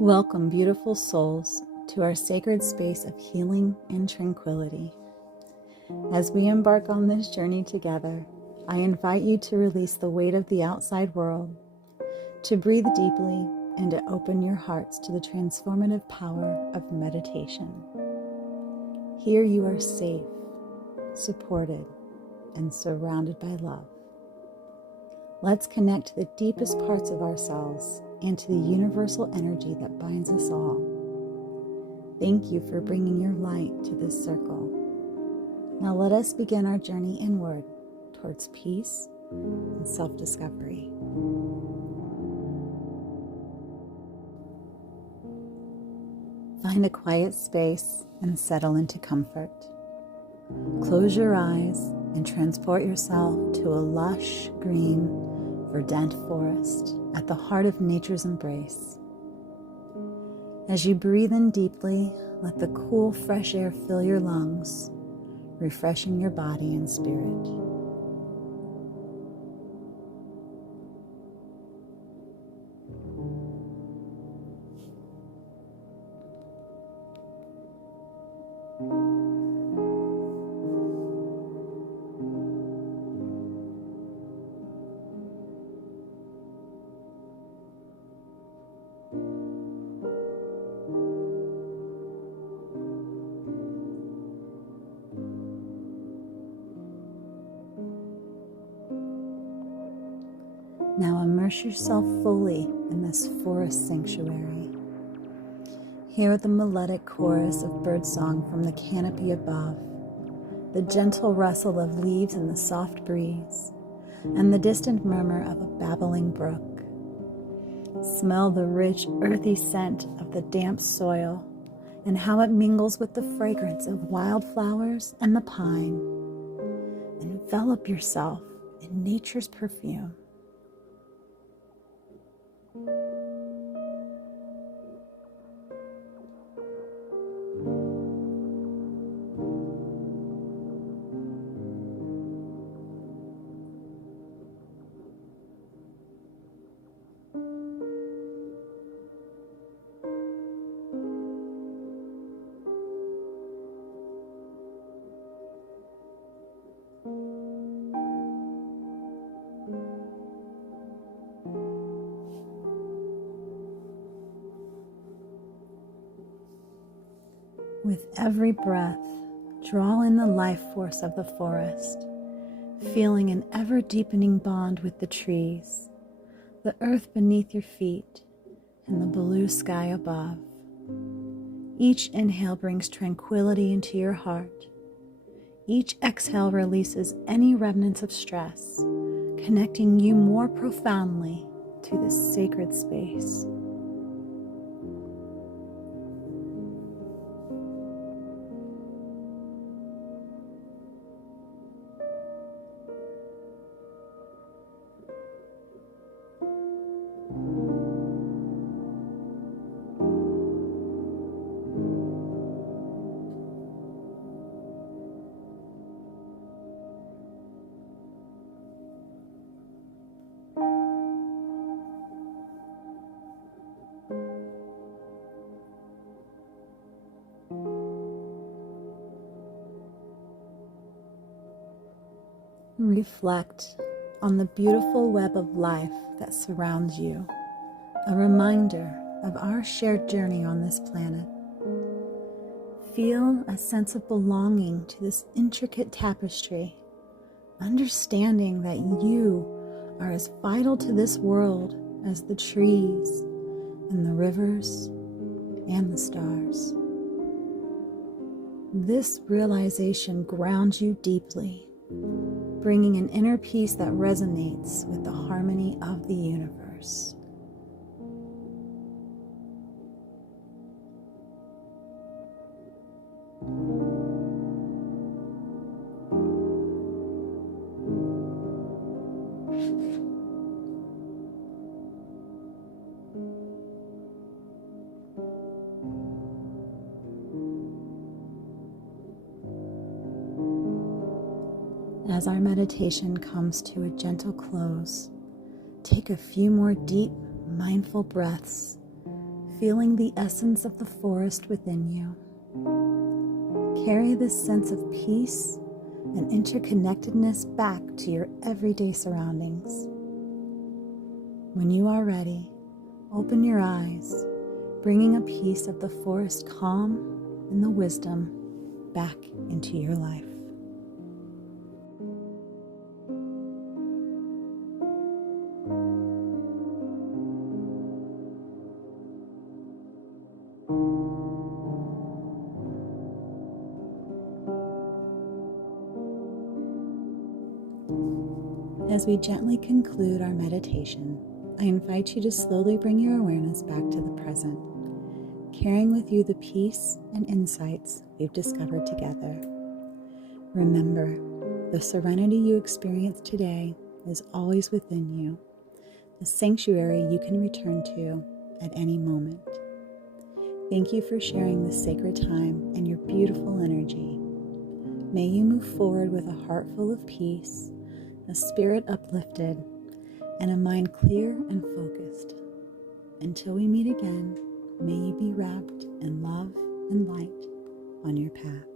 Welcome, beautiful souls, to our sacred space of healing and tranquility. As we embark on this journey together, I invite you to release the weight of the outside world, to breathe deeply, and to open your hearts to the transformative power of meditation. Here you are safe, supported, and surrounded by love. Let's connect to the deepest parts of ourselves and to the universal energy that binds us all. Thank you for bringing your light to this circle. Now let us begin our journey inward towards peace and self-discovery. Find a quiet space and settle into comfort. Close your eyes and transport yourself to a lush, green, verdant forest at the heart of nature's embrace. As you breathe in deeply, let the cool, fresh air fill your lungs, refreshing your body and spirit. Now immerse yourself fully in this forest sanctuary. Hear the melodic chorus of birdsong from the canopy above, the gentle rustle of leaves in the soft breeze, and the distant murmur of a babbling brook. Smell the rich, earthy scent of the damp soil and how it mingles with the fragrance of wildflowers and the pine. Envelop yourself in nature's perfume. With every breath, draw in the life force of the forest, feeling an ever-deepening bond with the trees, the earth beneath your feet, and the blue sky above. Each inhale brings tranquility into your heart. Each exhale releases any remnants of stress, connecting you more profoundly to this sacred space. Reflect on the beautiful web of life that surrounds you, a reminder of our shared journey on this planet. Feel a sense of belonging to this intricate tapestry, understanding that you are as vital to this world as the trees and the rivers and the stars. This realization grounds you deeply, bringing an inner peace that resonates with the harmony of the universe. As our meditation comes to a gentle close, take a few more deep, mindful breaths, feeling the essence of the forest within you. Carry this sense of peace and interconnectedness back to your everyday surroundings. When you are ready, open your eyes, bringing a piece of the forest calm and the wisdom back into your life. As we gently conclude our meditation, I invite you to slowly bring your awareness back to the present, carrying with you the peace and insights we've discovered together. Remember, the serenity you experience today is always within you, a sanctuary you can return to at any moment. Thank you for sharing this sacred time and your beautiful energy. May you move forward with a heart full of peace, a spirit uplifted, and a mind clear and focused. Until we meet again, may you be wrapped in love and light on your path.